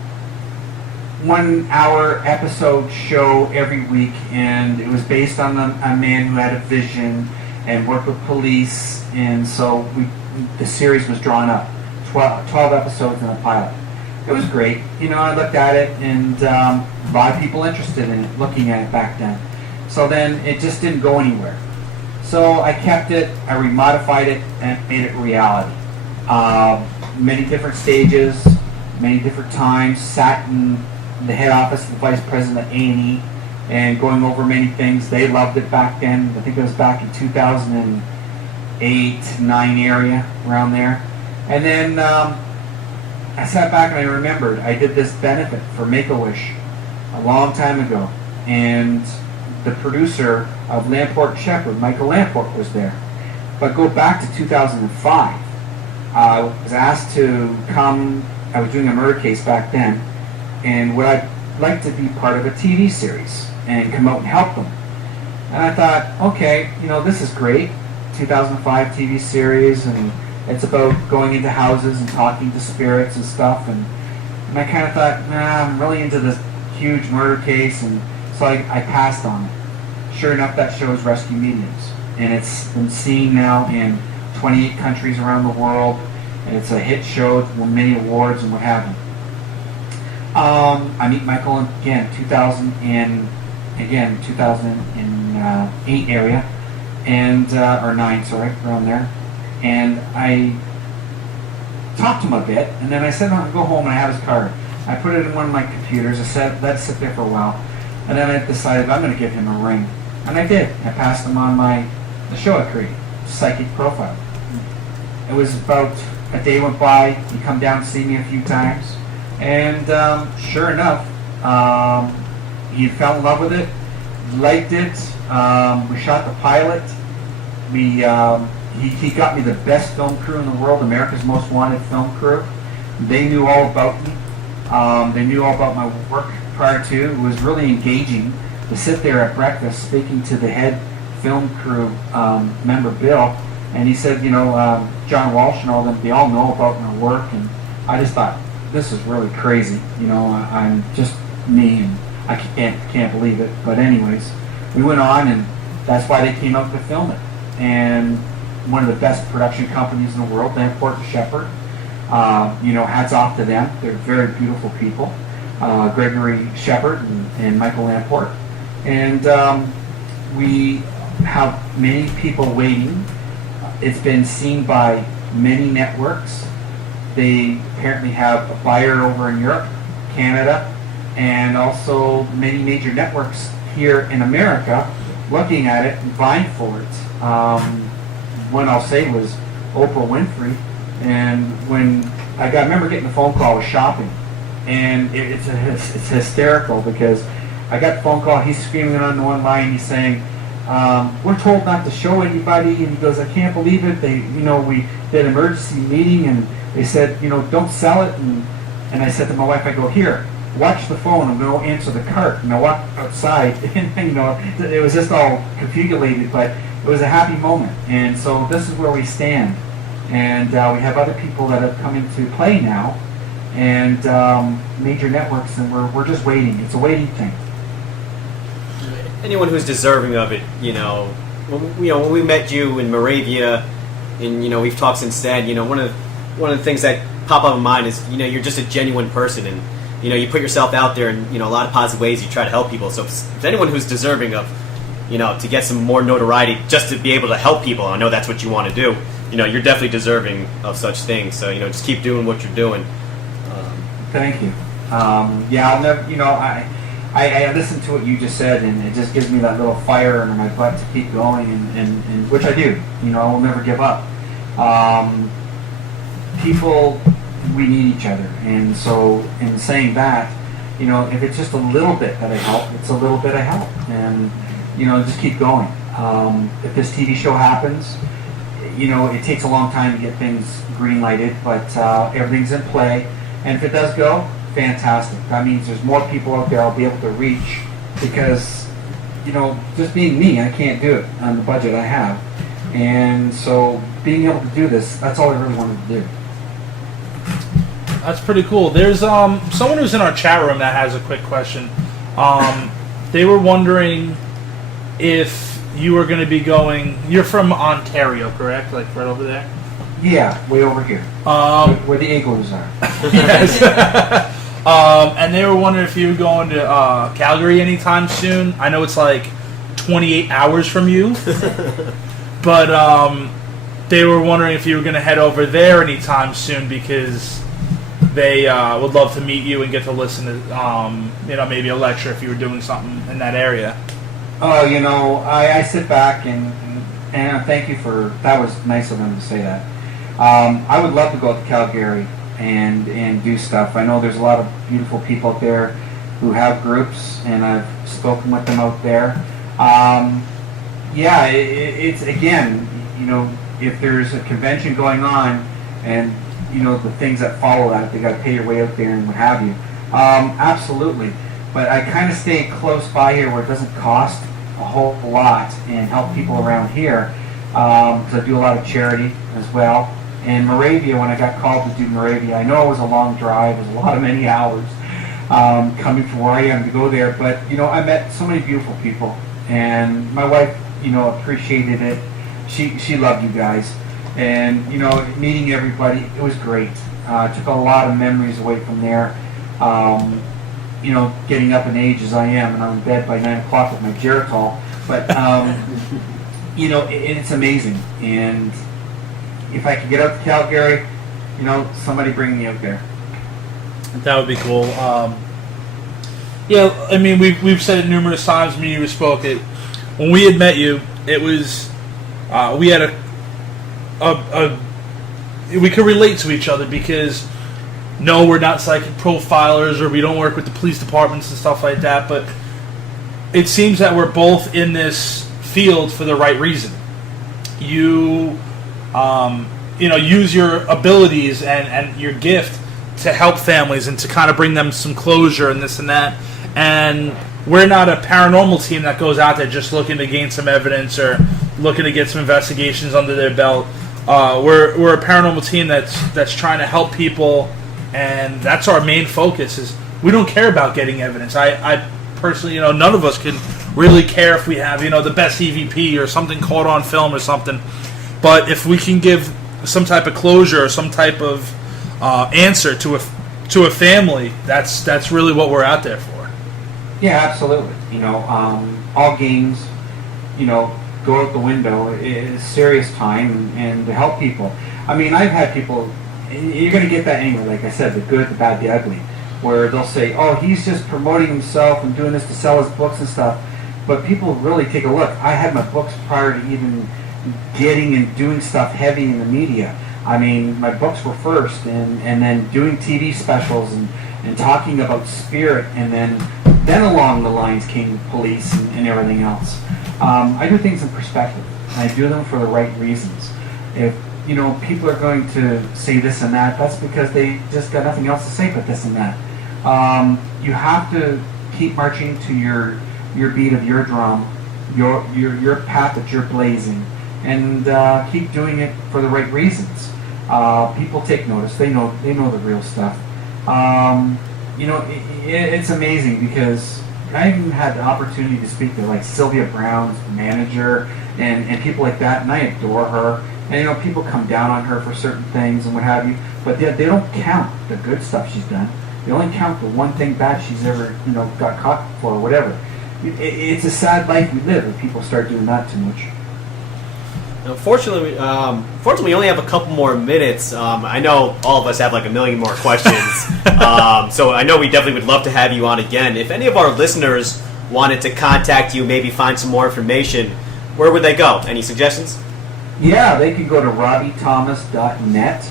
1-hour episode show every week, and it was based on a man who had a vision and worked with police, and so the series was drawn up, 12 episodes in a pilot. It was great. I looked at it, and a lot of people interested in it, looking at it back then. So then it just didn't go anywhere. So I kept it, I remodified it, and made it reality. Many different stages, many different times, sat in the head office of the Vice President of A&E and going over many things. They loved it back then. I think it was back in 2008, 9 area, around there. And then I sat back and I remembered I did this benefit for Make-A-Wish a long time ago, and the producer of Lamport Shepherd, Michael Lamport, was there. But go back to 2005. I was asked to come. I was doing a murder case back then, and would I like to be part of a TV series and come out and help them? And I thought, okay, this is great. 2005 TV series, and it's about going into houses and talking to spirits and stuff, and I kind of thought, I'm really into this huge murder case, and so I passed on it. Sure enough, that show is Rescue Mediums, and it's been seen now in 28 countries around the world, and it's a hit show. It's won many awards and what have you. I meet Michael again, 2008 area, and or 9, sorry, around there. And I talked to him a bit, and then I said, "I'm going to go home," and I have his card. I put it in one of my computers. I said, let it sit there for a while. And then I decided I'm going to give him a ring. And I did. I passed him on the show I created, Psychic Profile. It was about a day went by. He come down to see me a few times. And sure enough, he fell in love with it, liked it. We shot the pilot. He got me the best film crew in the world, America's Most Wanted film crew. They knew all about me. They knew all about my work prior to. It was really engaging to sit there at breakfast speaking to the head film crew member, Bill, and he said, John Walsh and all them, they all know about my work, and I just thought, this is really crazy. I'm just me, and I can't believe it. But anyways, we went on, and that's why they came up to film it. And one of the best production companies in the world, Lamport and Shepard. Hats off to them. They're very beautiful people. Gregory Shepard and Michael Lamport. And we have many people waiting. It's been seen by many networks. They apparently have a buyer over in Europe, Canada, and also many major networks here in America looking at it and vying for it. One I'll say was Oprah Winfrey. And when I remember getting a phone call, I was shopping, and it's hysterical because I got the phone call. He's screaming on the one line. He's saying, "We're told not to show anybody," and he goes, "I can't believe it. We did an emergency meeting, and they said, don't sell it." And I said to my wife, I go, "Here, watch the phone. I'm going to answer the cart." And I walked outside, and it was just all configurated, but it was a happy moment. And so this is where we stand. And we have other people that have come into play now, and major networks, and we're just waiting. It's a waiting thing. Anyone who's deserving of it, when we met you in Moravia, and we've talked since then. One of the things that pop up in mind is you're just a genuine person, and you put yourself out there in a lot of positive ways. You try to help people. So if anyone who's deserving of to get some more notoriety, just to be able to help people, I know that's what you want to do. You're definitely deserving of such things. So, just keep doing what you're doing. Thank you. I'll never, I listened to what you just said, and it just gives me that little fire under my butt to keep going, and which I do. I will never give up. People, we need each other. And so, in saying that, if it's just a little bit that I help, it's a little bit I help. And, just keep going. If this TV show happens, it takes a long time to get things green-lighted, but everything's in play. And if it does go, fantastic. That means there's more people out there I'll be able to reach because, just being me, I can't do it on the budget I have. And so being able to do this, that's all I really wanted to do. That's pretty cool. There's someone who's in our chat room that has a quick question. They were wondering if you were going to be going. You're from Ontario, correct? Like right over there. Yeah, way over here. Where the igloos are. Yes. And they were wondering if you were going to Calgary anytime soon. I know it's like 28 hours from you, but they were wondering if you were going to head over there anytime soon because they would love to meet you and get to listen to maybe a lecture if you were doing something in that area. Oh, I sit back and thank you for that. Was nice of them to say that. I would love to go to Calgary and do stuff. I know there's a lot of beautiful people out there who have groups, and I've spoken with them out there. It's again, if there's a convention going on, and the things that follow that, they got to pay your way out there and what have you. Absolutely, but I kind of stay close by here where it doesn't cost a whole lot and help people around here because I do a lot of charity as well. And Moravia, when I got called to do Moravia, I know it was a long drive, it was many hours coming from where I am to go there, but I met so many beautiful people, and my wife appreciated it. She loved you guys, and meeting everybody, it was great. Took a lot of memories away from there. Getting up in age as I am, and I'm in bed by 9 o'clock with my Geritol. But, it's amazing. And if I could get out to Calgary, somebody bring me out there. That would be cool. Yeah, I mean, we've said it numerous times. Me and you spoke it. When we had met you, it was we had we could relate to each other because no, we're not psychic profilers or we don't work with the police departments and stuff like that. But it seems that we're both in this field for the right reason. You, use your abilities and your gift to help families and to kind of bring them some closure and this and that. And we're not a paranormal team that goes out there just looking to gain some evidence or looking to get some investigations under their belt. We're a paranormal team that's trying to help people, and that's our main focus. Is we don't care about getting evidence. I personally, none of us can really care if we have, the best EVP or something caught on film or something. But if we can give some type of closure or some type of answer to a family, that's really what we're out there for. Yeah, absolutely. All games, go out the window. It's serious time and to help people. I mean, I've had people. You're going to get that anyway. Like I said, the good, the bad, the ugly. Where they'll say, "Oh, he's just promoting himself and doing this to sell his books and stuff." But people really take a look. I had my books prior to even getting and doing stuff heavy in the media. I mean, my books were first, and then doing TV specials and talking about spirit, and then along the lines came police and everything else. I do things in perspective. I do them for the right reasons. If people are going to say this and that, that's because they just got nothing else to say but this and that. You have to keep marching to your beat of your drum, your path that you're blazing, and keep doing it for the right reasons. People take notice. They know the real stuff. It's amazing because I even had the opportunity to speak to like Sylvia Brown's manager and people like that, and I adore her. And people come down on her for certain things and what have you, but they don't count the good stuff she's done. They only count the one thing bad she's ever got caught for or whatever. It's a sad life we live if people start doing that too much. Unfortunately, we only have a couple more minutes. I know all of us have like a million more questions, so I know we definitely would love to have you on again. If any of our listeners wanted to contact you, maybe find some more information, where would they go? Any suggestions? Yeah, they could go to robbiethomas.net.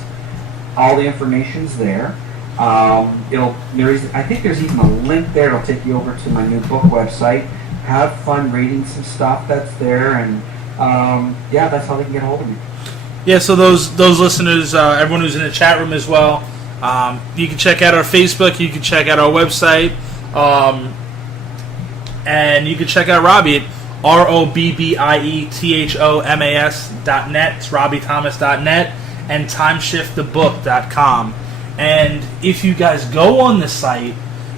All the information's there. I think there's even a link there. It'll take you over to my new book website. Have fun reading some stuff that's there, and that's how they can get a hold of me. Yeah, so those listeners, everyone who's in the chat room as well, you can check out our Facebook, you can check out our website, and you can check out Robbie at ROBBIETHOMAS.net. It's RobbieThomas.net and TimeshiftTheBook.com. And if you guys go on the site,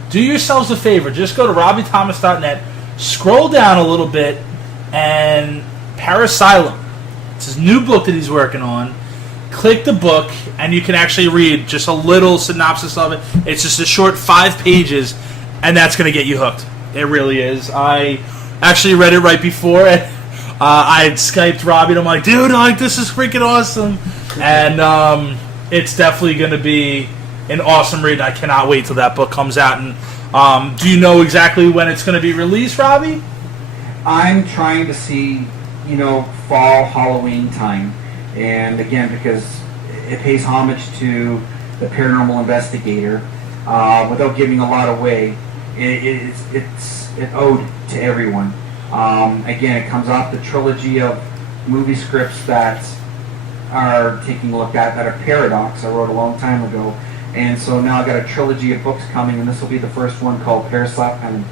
do yourselves a favor, just go to RobbieThomas.net, scroll down a little bit, and Parasylum. It's his new book that he's working on. Click the book, and you can actually read just a little synopsis of it. It's just a short 5 pages, and that's going to get you hooked. It really is. I actually read it right before, and I had Skyped Robbie, and I'm like, dude, this is freaking awesome. And it's definitely going to be an awesome read. I cannot wait till that book comes out. And do you know exactly when it's going to be released, Robbie? I'm trying to see, fall, Halloween time. And again, because it pays homage to the paranormal investigator, without giving a lot away, it's owed to everyone. Again, it comes off the trilogy of movie scripts that are taking a look at that are Paradox I wrote a long time ago. And so now I've got a trilogy of books coming, and this will be the first one called Parasylum.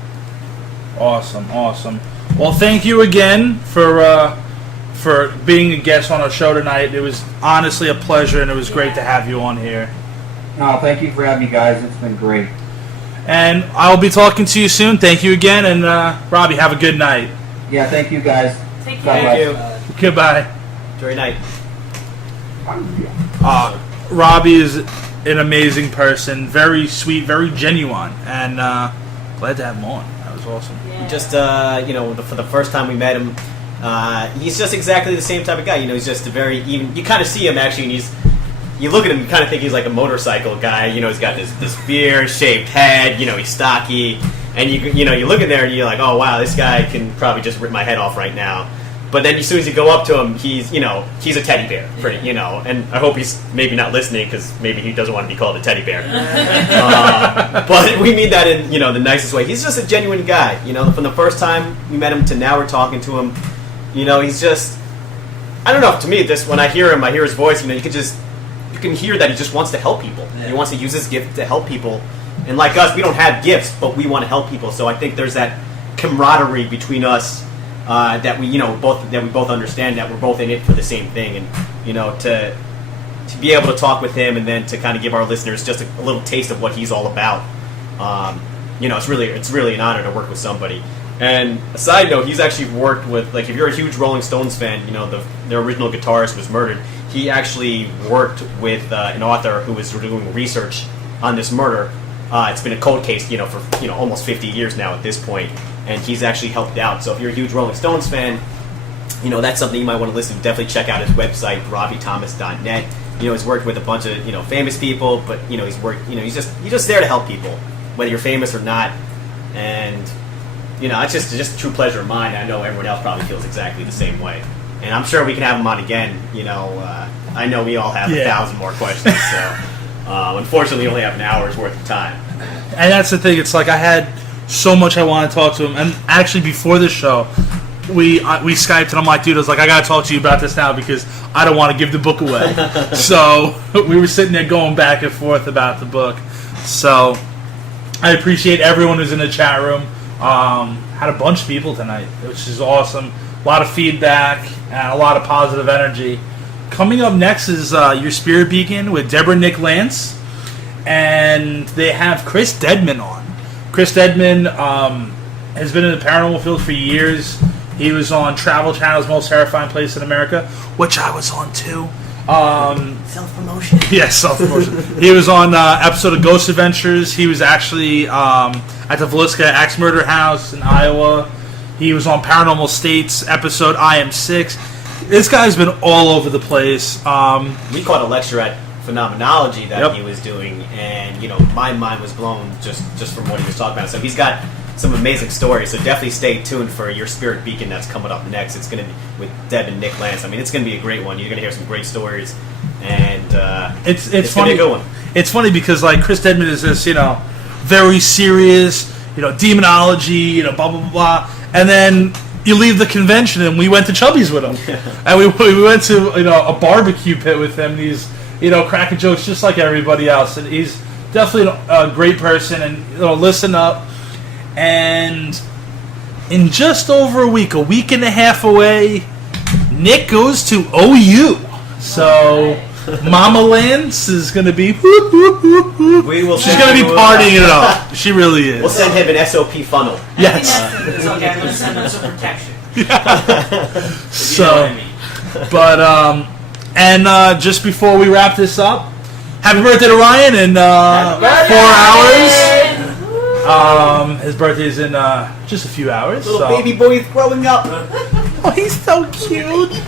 Awesome. Well, thank you again for being a guest on our show tonight. It was honestly a pleasure, and it was great to have you on here. No, thank you for having me, guys. It's been great. And I'll be talking to you soon. Thank you again, and Robbie, have a good night. Yeah, thank you, guys. Take care. Thank you. Goodbye. Enjoy your night. Robbie is an amazing person, very sweet, very genuine, and glad to have him on. That was awesome. Yeah. Just for the first time we met him, he's just exactly the same type of guy. He's just a very even. You kind of see him actually, and you look at him and kind of think he's like a motorcycle guy. You know, he's got this beer-shaped head. You know, he's stocky. And you look in there and you're like, oh wow, this guy can probably just rip my head off right now. But then as soon as you go up to him, he's a teddy bear, and I hope he's maybe not listening because maybe he doesn't want to be called a teddy bear. But we mean that in the nicest way. He's just a genuine guy. From the first time we met him to now we're talking to him. He's just, I don't know. To me, when I hear him, I hear his voice. You can hear that he just wants to help people. Yeah. He wants to use his gift to help people. And like us, we don't have gifts, but we want to help people. So I think there's that camaraderie between us that we both understand that we're both in it for the same thing. And to be able to talk with him and then to kind of give our listeners just a little taste of what he's all about. It's really an honor to work with somebody. And a side note, he's actually worked with, like, if you're a huge Rolling Stones fan, their original guitarist was murdered. He actually worked with an author who was doing research on this murder. It's been a cold case, for almost 50 years now at this point, and he's actually helped out. So if you're a huge Rolling Stones fan, that's something you might want to listen to. Definitely check out his website, RobbieThomas.net. He's worked with a bunch of famous people, but he's worked. He's just there to help people, whether you're famous or not. And it's just a true pleasure of mine. I know everyone else probably feels exactly the same way, and I'm sure we can have him on again. I know we all have 1,000 more questions. So. Unfortunately, we only have an hour's worth of time. And that's the thing. It's like I had so much I want to talk to him. And actually, before this show, we Skyped, and I'm like, dude, I was like, I got to talk to you about this now because I don't want to give the book away. So we were sitting there going back and forth about the book. So I appreciate everyone who's in the chat room. Had a bunch of people tonight, which is awesome. A lot of feedback and a lot of positive energy. Coming up next is Your Spirit Beacon with Deborah Nick Lance, and they have Chris Dedman on. Chris Dedman has been in the paranormal field for years. He was on Travel Channel's Most Terrifying Place in America, which I was on too. Self-promotion. Yes, self-promotion. He was on episode of Ghost Adventures. He was actually at the Villisca Axe Murder House in Iowa. He was on Paranormal States episode I Am 6. This guy's been all over the place. We caught a lecture at Phenomenology that he was doing, and my mind was blown just from what he was talking about. So he's got some amazing stories. So definitely stay tuned for Your Spirit Beacon that's coming up next. It's going to be with Deb and Nick Lance. I mean, it's going to be a great one. You're going to hear some great stories, and it's funny. Going to be a good one. It's funny because like Chris Dedman is this very serious demonology blah blah blah, and then you leave the convention, and we went to Chubby's with him, and we went to a barbecue pit with him. And he's cracking jokes just like everybody else, and he's definitely a great person. And listen up. And in just over a week and a half away, Nick goes to OU. So Mama Lance is going to be. She's going to be partying it up. She really is. We'll send him an SOP funnel. Yes. It's okay. I'm going to send him some protection. So, but and just before we wrap this up, happy birthday to Ryan in 4 hours. His birthday's in just a few hours. Little baby boy growing up. Oh, he's so cute.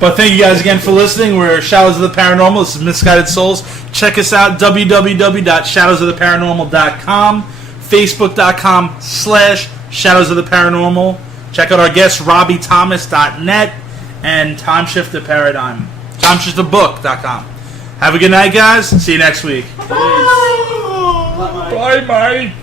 But thank you guys again for listening. We're Shadows of the Paranormal. This is Misguided Souls. Check us out, www.shadowsoftheparanormal.com, facebook.com/Shadows of the Paranormal. Check out our guest, RobbieThomas.net, and timeshifterbook.com. Have a good night, guys. See you next week. Bye, bye.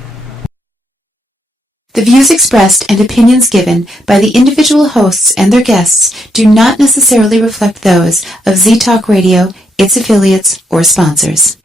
The views expressed and opinions given by the individual hosts and their guests do not necessarily reflect those of Z-Talk Radio, its affiliates, or sponsors.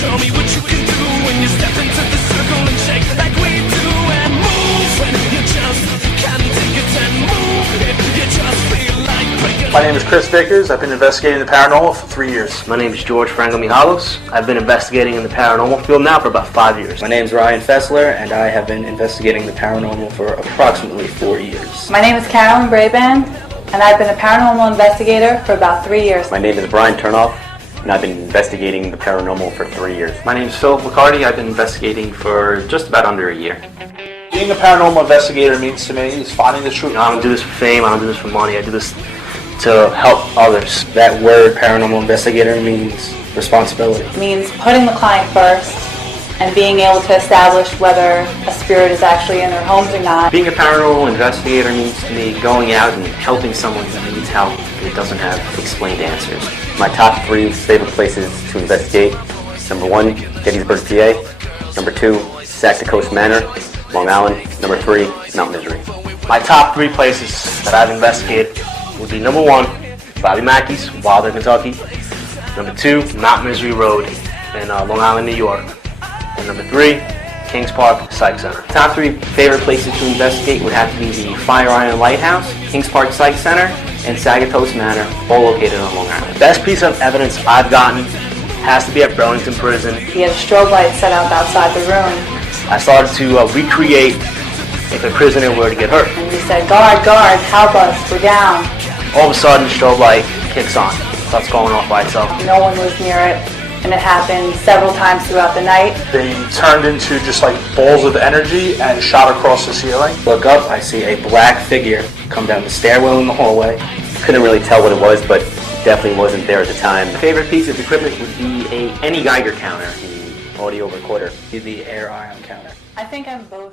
Show me what you can do when you step into the circle and shake like we do, and move when you just can't take it and move if you just feel like breaking. My name is Chris Vickers. I've been investigating the paranormal for 3 years. My name is George Franco Mihalos. I've been investigating in the paranormal field now for about 5 years. My name is Ryan Fessler, and I have been investigating the paranormal for approximately 4 years. My name is Carolyn Braband, and I've been a paranormal investigator for about 3 years. My name is Brian Turnoff, and I've been investigating the paranormal for 3 years. My name is Philip McCarty. I've been investigating for just about under a year. Being a paranormal investigator means to me is finding the truth. I don't do this for fame, I don't do this for money, I do this to help others. That word, paranormal investigator, means responsibility. It means putting the client first and being able to establish whether a spirit is actually in their homes or not. Being a paranormal investigator means to me going out and helping someone who needs help and doesn't have explained answers. My top 3 favorite places to investigate: number 1, Gettysburg, PA; number 2, Sac to Coast Manor, Long Island; number 3, Mount Misery. My top 3 places that I've investigated would be number 1, Robbie Mackey's, Wilder, Kentucky; number 2, Mount Misery Road in Long Island, New York; and number 3, Kings Park Psych Center. Top 3 favorite places to investigate would have to be the Fire Island Lighthouse, Kings Park Psych Center, and Sagato's Manor, all located on Long Island. The best piece of evidence I've gotten has to be at Burlington Prison. He had a strobe light set up outside the room. I started to recreate if a prisoner were to get hurt. And he said, "Guard, guard, help us, we're down." All of a sudden, the strobe light kicks on, starts going off by itself. No one was near it, and it happened several times throughout the night. They turned into just like balls of energy and shot across the ceiling. Look up, I see a black figure come down the stairwell in the hallway. Couldn't really tell what it was, but definitely wasn't there at the time. My favorite piece of equipment would be any Geiger counter. The audio recorder. The air ion counter. I think I'm both